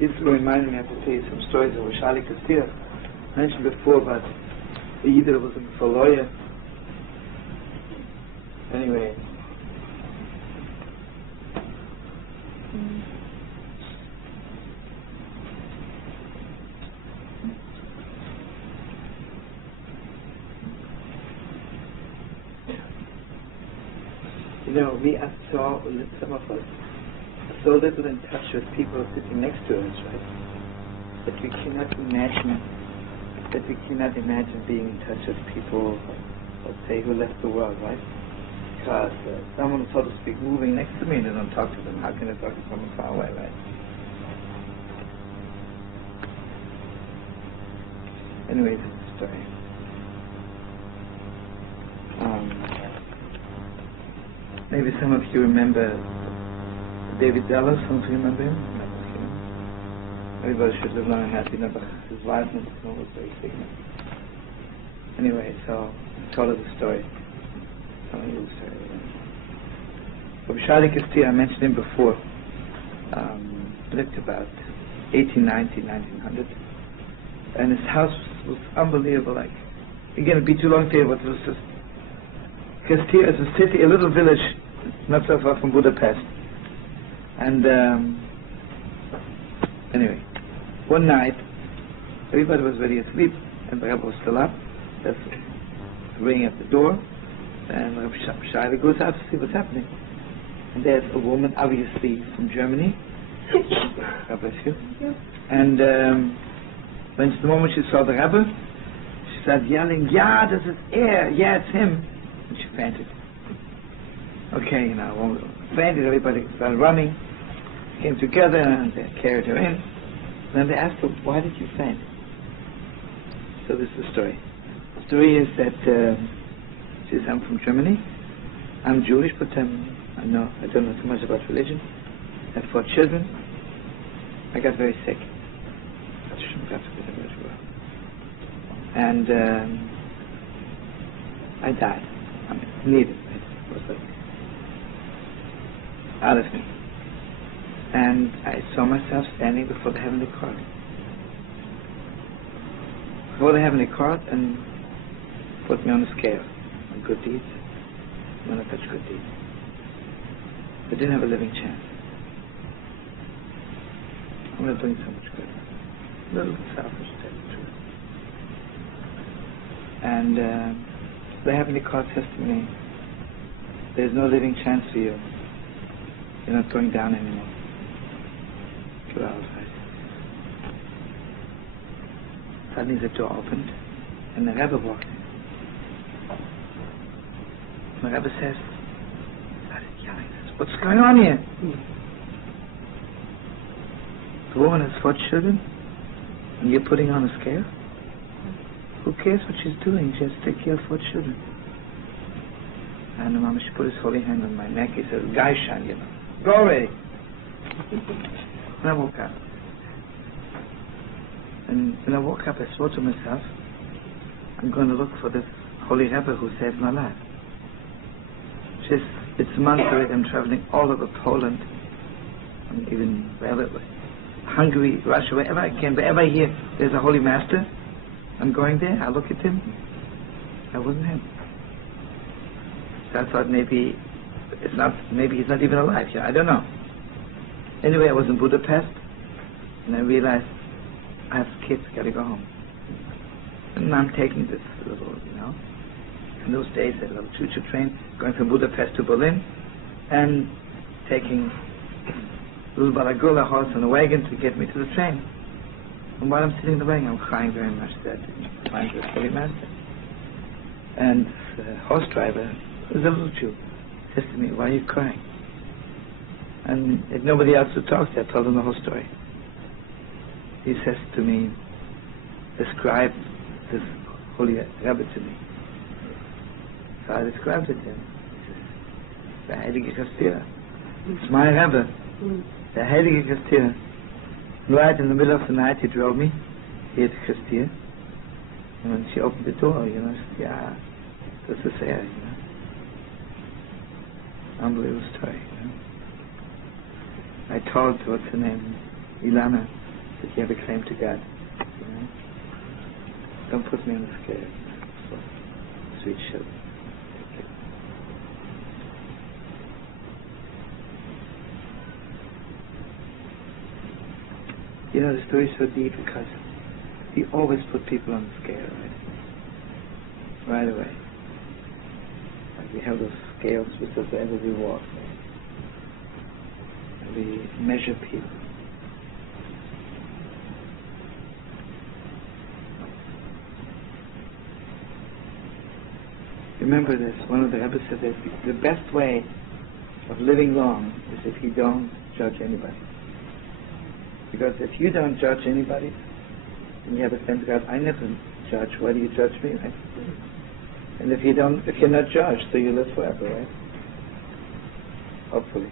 This will remind me, I have to tell you some stories of Reb Shayele Kerestirer. I mentioned before about the Yid that was a lawyer. Anyway. You know, we are some of us, so little in touch with people sitting next to us, right? That we cannot imagine being in touch with people, let's say, who left the world, right? Because someone, so to speak, moving next to me and I don't talk to them. How can I talk to someone far away, right? Anyway, this is the story. Maybe some of you remember David Dallas. Some of you remember him? Everybody should live long and happy, but his wife was very sick. Anyway, so I told her the story. Telling you the story. Reb Shayele Kerestirer, I mentioned him before. Lived about 1890, 1900. And his house was unbelievable. Like, again, it'd be too long to tell you what it was. Just Kerestirer is a city, a little village, not so far from Budapest. And anyway, one night, everybody was already asleep, and the Rebbe was still up. There's a ringing at the door, and Reb Shayele goes out to see what's happening. And there's a woman, obviously from Germany. God bless you. And when the moment she saw the Rebbe, she started yelling, "Yeah, this is yeah, it's him." And she fainted. Okay, you know, fainted, everybody started running, came together, and they carried her in. Then they asked her, "Why did you faint?" So this is the story. The story is that she says, "I'm from Germany. I'm Jewish, but I don't know too much about religion. I have 4 children. I got very sick. And I died. I mean, needed. It was like out of me. And I saw myself standing before the heavenly court. Before the heavenly court, and put me on a scale of good deeds. I'm not such good deeds. I didn't have a living chance. I'm not doing so much good. A little bit selfish, to tell the truth. And the heavenly court says to me, "There's no living chance for you. You're not going down anymore." 2 hours later. Suddenly the door opened, and the Rebbe walked in. And the Rebbe says, "What's going on here?" The woman has 4 children, and you're putting her on a scale? Who cares what she's doing? She has to take care of 4 children. And the Mama, she put his holy hand on my neck. He says, "Gaishan, you know, go away." And I woke up. And when I woke up, I swore to myself, I'm going to look for this Holy Rebbe who saved my life. It's months already. I'm traveling all over Poland, and even wherever, Hungary, Russia, wherever I can, wherever I hear there's a Holy Master, I'm going there. I look at him. That wasn't him. So I thought maybe he's not even alive here. I don't know. Anyway, I was in Budapest, and I realized I have kids. Gotta go home. And I'm taking this little, in those days, a little choo-choo train going from Budapest to Berlin, and taking a little balagula horse and a wagon to get me to the train. And while I'm sitting in the wagon, I'm crying very much that I didn't find the Holy Master. And the horse driver, who's a little Jew, says to me, "Why are you crying?" And if nobody else who talks, I told him the whole story. He says to me, "Describe this Holy Rebbe to me." So I described it to him. He says, "The Heilige Kerestirer. It's my Rebbe. The Heilige Kerestirer." Right in the middle of the night, he drove me here to Kerestirer. And when she opened the door, she said, "Yeah, this is her, Unbelievable story, I told, what's her name, Ilana, that you have a claim to God. You know? Don't put me on the scale. So, sweet shit. You know, the story is so deep because he always put people on the scale, right away. Like we have those scales with us wherever we walk. And we measure people. Remember this, one of the rebbe said that the best way of living long is if you don't judge anybody. Because if you don't judge anybody, and you have a sense of God, I never judge, why do you judge me, right? And if you're not judged, so you live forever, right? Hopefully.